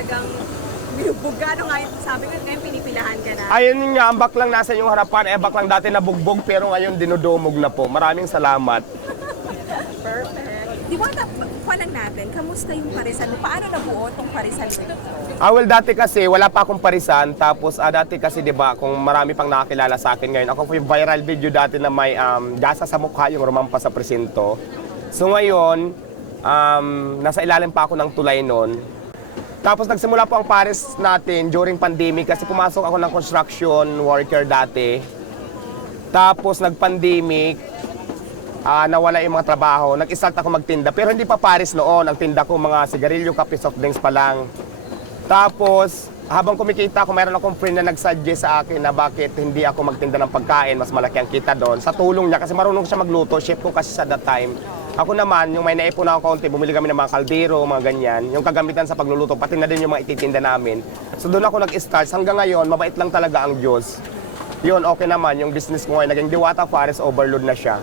talagang binubuga. Ano nga, yun? sabi ko ngayon pinipilahan ka na. Ayun nga, ang baklang nasa inyong harapan, eh baklang dati nabugbog pero ngayon dinudumog na po. Maraming salamat. Perfect. Diwata, pa lang natin, kamusta yung parisan mo? Paano nabuo itong parisan mo? Ah, well, dati kasi wala pa akong parisan. Tapos ah, dati kasi 'di ba, kung marami pang nakakilala sa akin ngayon, ako po yung viral video dati na may um, gasa sa mukha yung rumampa sa presinto. So ngayon, um, nasa ilalim pa ako ng tulay noon. Tapos nagsimula po ang Paris natin during pandemic kasi pumasok ako ng construction worker dati. Tapos nag-pandemic, ah, nawala yung mga trabaho. Nag-start ako magtinda. Pero hindi pa Paris noon. Nagtinda ko mga sigarilyo, kape, soft drinks pa lang. Tapos, habang kumikita ako, mayroon akong friend na nag-suggest sa akin na bakit hindi ako magtinda ng pagkain, mas malaki ang kita doon. Sa tulong niya, kasi marunong siya magluto, chef ko kasi sa that time. Ako naman, yung may naipon ako kaunti, bumili kami ng mga kaldero, mga ganyan. Yung kagamitan sa pagluluto, pati na din yung mga ititinda namin. So doon ako nag-start. Hanggang ngayon, mabait lang talaga ang Diyos. Yun, okay naman. Yung business ko ngayon, naging Diwata Forest Overload na siya.